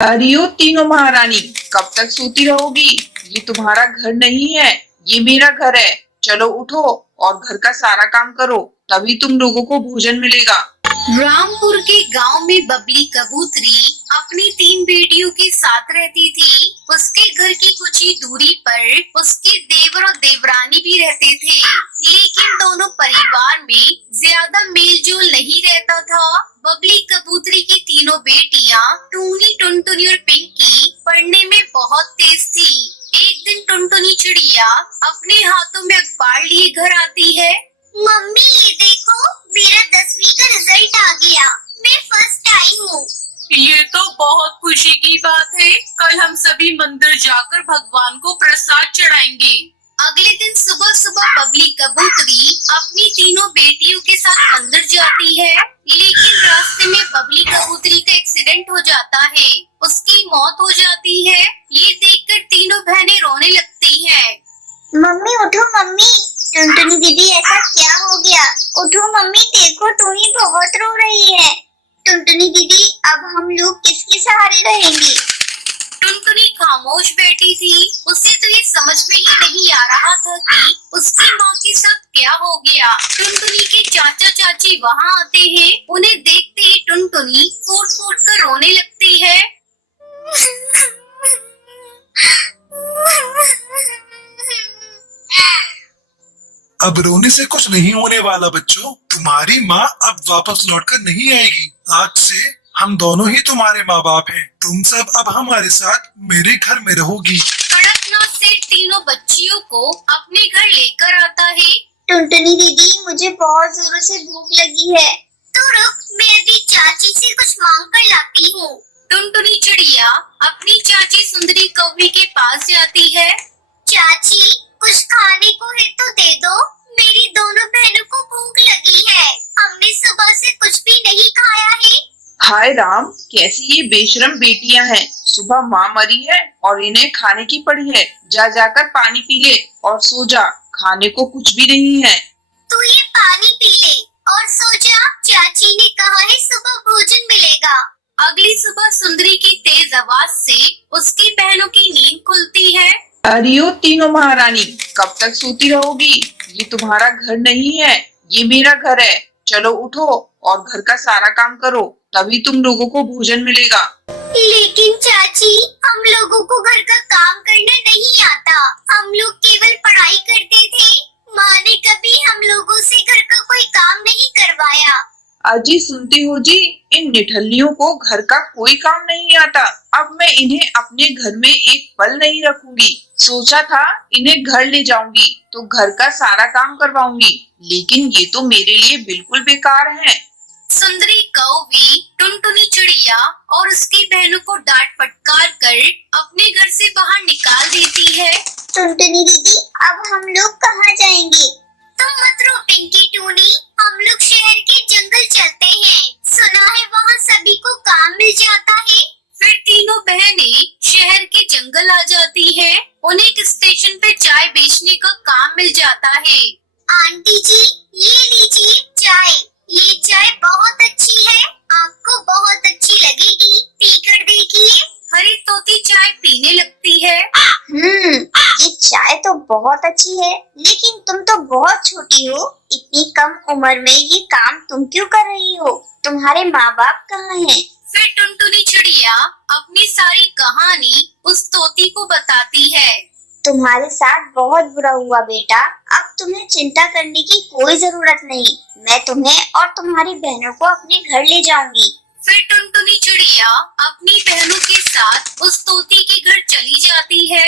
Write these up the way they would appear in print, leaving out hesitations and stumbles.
अरे ओ तीनों महारानी, कब तक सोती रहोगी? ये तुम्हारा घर नहीं है, ये मेरा घर है। चलो उठो और घर का सारा काम करो, तभी तुम लोगों को भोजन मिलेगा। रामपुर के गांव में बबली कबूतरी अपनी 3 बेटियों के साथ रहती थी। उसके घर की कुछ ही दूरी पर उसके देवर और देवरानी भी रहते थे, लेकिन दोनों परिवार में ज्यादा मेलजोल नहीं रहता था। बबली कबूतरी की तीनों बेटियां टूनी, टुनटुनी और पिंकी पढ़ने में बहुत तेज थी। एक दिन टुनटुनी चिड़िया अपने हाथों में अखबार लिए घर आती है। मम्मी ये देखो, मेरा 10वीं का रिजल्ट आ गया, मैं फर्स्ट आई हूँ। ये तो बहुत खुशी की बात है। कल हम सभी मंदिर जाकर भगवान को प्रसाद चढ़ाएंगे। अगले दिन सुबह सुबह बबली कबूतरी अपनी तीनों बेटियों के साथ मंदिर जाती है, लेकिन रास्ते में बबली कबूतरी का एक्सीडेंट हो जाता है। उसकी मौत हो जाती है। ये देखकर तीनों बहनें रोने लगती हैं। मम्मी उठो मम्मी, टुनटुनी दीदी ऐसा क्या हो गया? उठो मम्मी, देखो टूनी बहुत रो रही है। टुनटुनी दीदी अब हम लोग किसके सहारे रहेंगे? टुनटुनी खामोश बैठी थी। उसे तो ये समझ में ही नहीं आ रहा था कि उसकी माँ के साथ क्या हो गया। टुनटुनी के चाचा चाची वहाँ आते हैं। उन्हें देखते ही टुनटुनी फूट फूट कर रोने लगती है। अब रोने से कुछ नहीं होने वाला बच्चों। तुम्हारी माँ अब वापस लौटकर नहीं आएगी। आज से हम दोनों ही तुम्हारे माँ बाप हैं। तुम सब अब हमारे साथ मेरे घर में रहोगी। कड़कनाथ से तीनों बच्चियों को अपने घर लेकर आता है। टुनटुनी दीदी मुझे बहुत जोरों से भूख लगी है। तो रुक, मैं अभी चाची से कुछ मांग कर लाती हूँ। टुनटुनी चिड़िया अपनी चाची सुंदरी कौवी के पास जाती है। चाची कुछ खाने को है तो दे दो, मेरी दोनों बहनों को भूख लगी है। हमने सुबह से कुछ भी नहीं खाया है। हाय राम, कैसी ये बेशरम बेटियां हैं। सुबह माँ मरी है और इन्हें खाने की पड़ी है। जा जाकर पानी पी ले और सो जा, खाने को कुछ भी नहीं है। तू ये पानी पी ले और सो जा, चाची ने कहा है सुबह भोजन मिलेगा। अगली सुबह सुंदरी की तेज आवाज से उसकी बहनों की नींद खुलती है। अरे ओ तीनों महारानी, कब तक सोती रहोगी? ये तुम्हारा घर नहीं है, ये मेरा घर है। चलो उठो और घर का सारा काम करो, तभी तुम लोगों को भोजन मिलेगा। लेकिन चाची हम लोगों को घर का काम करना नहीं आता, हम लोग केवल पढ़ाई करते थे। माँ ने कभी हम लोगों से घर का कोई काम नहीं करवाया। अजी सुनती हो जी, इन निठल्लियों को घर का कोई काम नहीं आता। अब मैं इन्हें अपने घर में एक पल नहीं रखूंगी। सोचा था इन्हें घर ले जाऊंगी तो घर का सारा काम करवाऊंगी, लेकिन ये तो मेरे लिए बिल्कुल बेकार है। सुंदरी कौवी टुनटुनी चिड़िया और उसकी बहनों को डांट फटकार कर अपने घर से बाहर निकाल देती है। टुनटुनी दीदी अब हम लोग कहाँ जाएंगे? तुम मत रो पिंकी टूनी, हम लोग शहर के जंगल चलते हैं। सुना है वहाँ सभी को काम मिल जाता है। फिर तीनों बहनें शहर के जंगल आ जाती हैं। उन्हें एक स्टेशन पे चाय बेचने का काम मिल जाता है। आंटी जी ये लीजिए चाय, ये चाय बहुत अच्छी है, आपको बहुत अच्छी लगेगी, पीकर देखिए। हरी तोती चाय पीने लगती है। ये चाय तो बहुत अच्छी है, लेकिन तुम तो बहुत छोटी हो। इतनी कम उम्र में ये काम तुम क्यों कर रही हो? तुम्हारे माँ बाप कहाँ हैं? फिर टुनटुनी चिड़िया अपनी सारी कहानी उस तोती को बताती है। तुम्हारे साथ बहुत बुरा हुआ बेटा, अब तुम्हें चिंता करने की कोई जरूरत नहीं। मैं तुम्हें और तुम्हारी बहनों को अपने घर ले जाऊंगी। फिर टुनटुनी चिड़िया अपनी बहनों के साथ उस तोती के घर चली जाती है।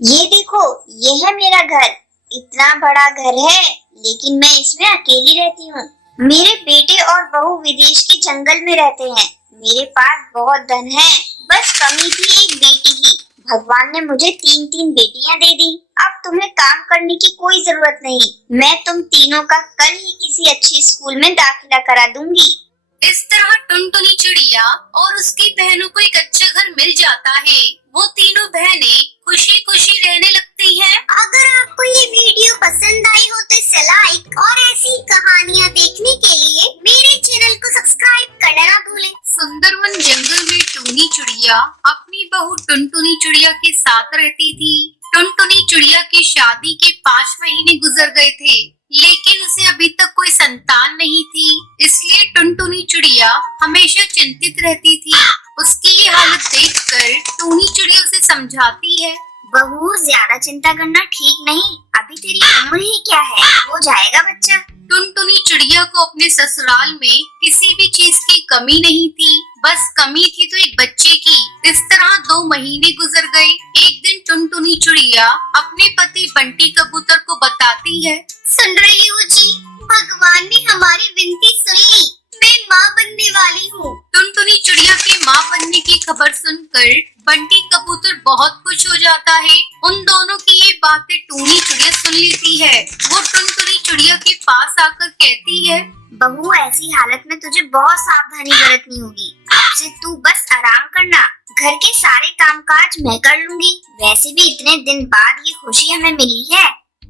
ये देखो, ये है मेरा घर। इतना बड़ा घर है, लेकिन मैं इसमें अकेली रहती हूँ। मेरे बेटे और बहू विदेश के जंगल में रहते हैं। मेरे पास बहुत धन है, बस कमी थी एक बेटी की। भगवान ने मुझे 3-3 बेटियां दे दी। अब तुम्हें काम करने की कोई जरूरत नहीं। मैं तुम तीनों का कल ही किसी अच्छे स्कूल में दाखिला करा दूंगी। इस तरह टुनटुनी चिड़िया और उसकी बहनों को एक अच्छा घर मिल जाता है। वो तीनों बहनें खुशी खुशी रहने लगती हैं। अगर आपको ये वीडियो पसंद आई हो तो इसे लाइक और ऐसी कहानियाँ देखने के लिए मेरे चैनल को सब्सक्राइब करना ना भूलें। सुंदरवन जंगल में टूनी चिड़िया अपनी बहू टुनटुनी चिड़िया के साथ रहती थी। टुनटुनी चिड़िया की शादी के 5 महीने गुजर गए थे, लेकिन उसे अभी तक कोई संतान नहीं थी। इसलिए टुनटुनी चिड़िया हमेशा चिंतित रहती थी। उसकी ये हालत देखकर टूनी चिड़िया उसे समझाती है। बहू, ज्यादा चिंता करना ठीक नहीं, अभी तेरी उम्र ही क्या है, हो जाएगा बच्चा। टुनटुनी चिड़िया को अपने ससुराल में किसी भी चीज की कमी नहीं थी, बस कमी थी तो एक बच्चे की। इस तरह 2 महीने गुजर गए। एक दिन टुनटुनी चिड़िया अपने पति बंटी कबूतर को बताती है, सुन रही हो जी, भगवान ने हमारी विनती सुन ली, मैं माँ बनने वाली हूँ। टुनटुनी चिड़िया की माँ बनने की खबर सुनकर बंटी कबूतर बहुत खुश हो जाता है। उन दोनों की ये बातें टूनी चिड़िया सुन लेती है। वो टुनटुनी चिड़िया के पास आकर कहती है, बहू, ऐसी हालत में तुझे बहुत सावधानी बरतनी होगी। अब से तू बस आराम करना, घर के सारे कामकाज मैं कर लूंगी। वैसे भी इतने दिन बाद ये खुशी हमें मिली है।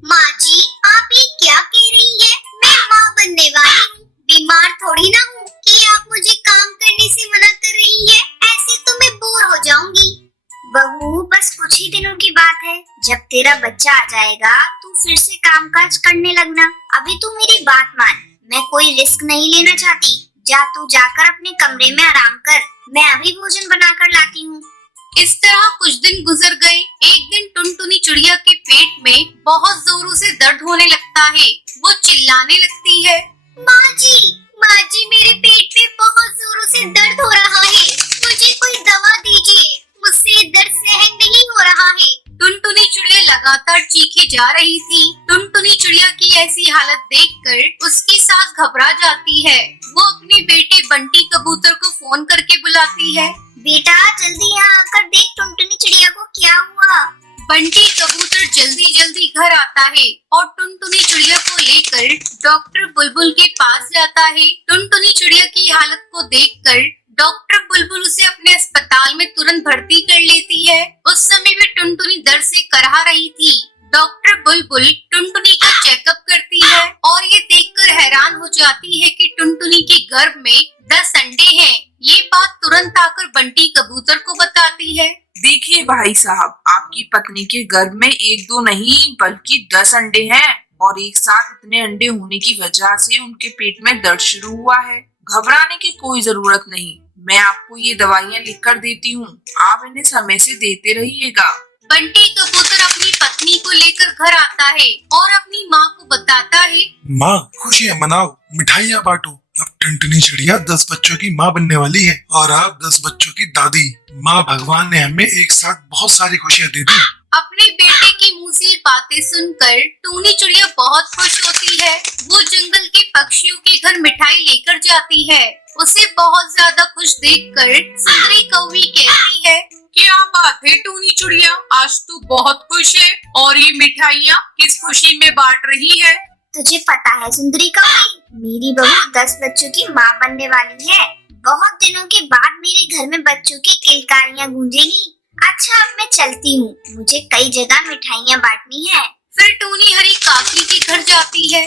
माँ जी, आप ये क्या कह रही है? मैं माँ बनने वाली हूँ, बीमार थोड़ी ना हूँ कि आप मुझे काम करने से मना कर रही है। ऐसे तो मैं बोर हो जाऊंगी। बहू, बस कुछ ही दिनों की बात है, जब तेरा बच्चा आ जाएगा तू फिर से कामकाज करने लगना। अभी तू मेरी बात मान, मैं कोई रिस्क नहीं लेना चाहती। जा, तू जाकर अपने कमरे में आराम कर, मैं अभी भोजन बनाकर लाती हूँ। इस तरह कुछ दिन गुजर गए। एक दिन टुनटुनी चिड़िया के पेट में बहुत जोरों से दर्द होने लगता है। वो चिल्लाने लगती है, माँ जी, मेरे पेट में बहुत जोरों से दर्द हो रहा है, मुझे कोई दवा दीजिए, मुझसे दर्द सहन नहीं हो रहा है। टुनटुनी चिड़िया लगातार चीखे जा रही थी। टुनटुनी चिड़िया की ऐसी हालत देखकर उसकी सास घबरा जाती है। वो अपने बेटे बंटी कबूतर को फोन करके बुलाती है। बेटा, जल्दी यहाँ आकर देख टुनटुनी चिड़िया को क्या हुआ। बंटी कबूतर जल्दी जल्दी घर आता है और टुनटुनी चिड़िया को लेकर डॉक्टर बुलबुल के पास जाता है। टुनटुनी चिड़िया की हालत को देखकर डॉक्टर बुलबुल उसे अपने अस्पताल में तुरंत भर्ती कर लेती है। उस समय भी टुनटुनी दर्द से कराह रही थी। डॉक्टर बुलबुल टुनटुनी का चेकअप करती है और ये देखकर हैरान हो जाती है कि टुनटुनी के गर्भ में 10 अंडे हैं। ये बात तुरंत आकर बंटी कबूतर को बताती है। देखिए भाई साहब, आपकी पत्नी के गर्भ में 1-2 नहीं बल्कि 10 अंडे हैं और एक साथ इतने अंडे होने की वजह से उनके पेट में दर्द शुरू हुआ है। घबराने की कोई जरूरत नहीं, मैं आपको ये दवाइयाँ लिख कर देती हूँ, आप इन्हें समय से देते रहिएगा। बंटी कबूतर अपनी पत्नी को लेकर घर आता है और अपनी माँ को बताता है, माँ, खुशियाँ मनाओ, मिठाइयाँ बांटो। अब टुनटुनी चिड़िया 10 बच्चों की माँ बनने वाली है और आप 10 बच्चों की दादी। माँ, भगवान ने हमें एक साथ बहुत सारी खुशियाँ दे दी। अपने बेटे के मुंह से बातें सुनकर टूनी चिड़िया बहुत खुश होती है। वो जंगल के पक्षियों के घर मिठाई लेकर जाती है। उसे बहुत ज्यादा खुश देखकर सुंदरी कौवी कहती है, क्या बात है टूनी चिड़िया, आज तू बहुत खुश है और ये मिठाइयाँ किस खुशी में बांट रही है? तुझे पता है सुंदरी कौवी, मेरी बहू 10 बच्चों की माँ बनने वाली है। बहुत दिनों के बाद मेरे घर में बच्चों की किलकारियाँ गूंजेगी। अच्छा, अब मैं चलती हूँ, मुझे कई जगह मिठाइयाँ बांटनी है। फिर टूनी हरी काकी के घर जाती है।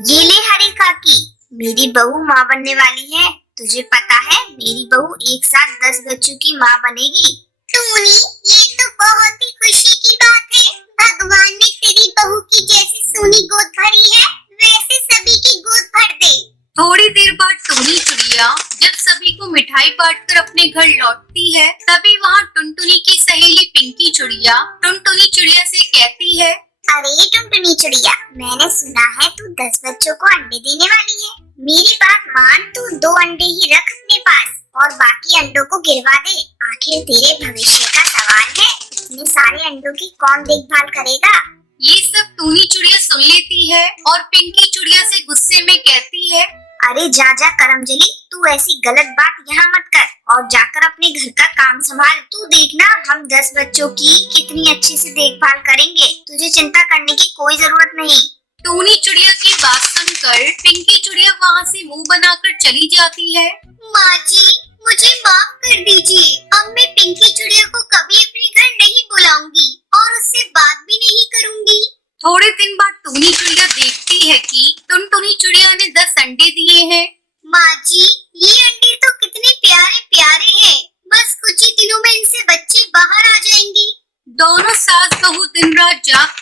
ये ले हरी काकी, मेरी बहू माँ बनने वाली है। तुझे पता है मेरी बहू एक साथ 10 बच्चों की माँ बनेगी। टूनी, ये तो बहुत ही खुशी की बात है। भगवान ने तेरी बहू की जैसी सोनी गोद भरी है, वैसे सभी की गोद भर दे। थोड़ी देर बाद टूनी चिड़िया जब सभी को मिठाई बांटकर अपने घर लौटती है, तभी वहाँ टुनटुनी की सहेली पिंकी चिड़िया टुनटुनी चिड़िया से कहती है, अरे टुनटुनी चिड़िया, मैंने सुना है तू 10 बच्चों को अंडे देने वाली है। मेरी बात मान, तू 2 अंडे ही रख अपने पास और बाकी अंडों को गिरवा दे। आखिर तेरे भविष्य का सवाल है, इतने सारे अंडों की कौन देखभाल करेगा। ये सब टूनी चिड़िया सुन लेती है और पिंकी चिड़िया से गुस्से में कहती है, अरे जा जा करमजली, तू ऐसी गलत बात यहाँ मत कर और जाकर अपने घर का काम संभाल। तू देखना, हम 10 बच्चों की कितनी अच्छी से देखभाल करेंगे, तुझे चिंता करने की कोई जरूरत नहीं। टूनी चिड़िया की बात सुनकर पिंकी चिड़िया वहाँ से मुंह बनाकर चली जाती है। माँ जी, मुझे माफ कर दीजिए, अब मैं पिंकी चिड़िया को कभी अपने घर नहीं बुलाऊंगी और उससे बात भी नहीं करूंगी। थोड़े दिन बाद टूनी चिड़िया देखती है कि टुनटुनी चिड़िया ने 10 अंडे दिए हैं। माँ जी, ये अंडे तो कितने प्यारे प्यारे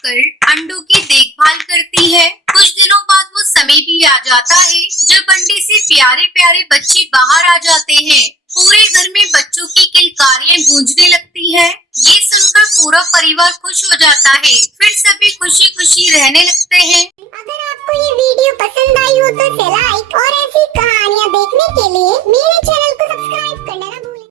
आकर अंडों की देखभाल करती है। कुछ दिनों बाद वो समय भी आ जाता है जब अंडे से प्यारे प्यारे बच्चे बाहर आ जाते हैं। पूरे घर में बच्चों की किलकारियां गूंजने लगती है। ये सुनकर पूरा परिवार खुश हो जाता है। फिर सभी खुशी खुशी रहने लगते हैं।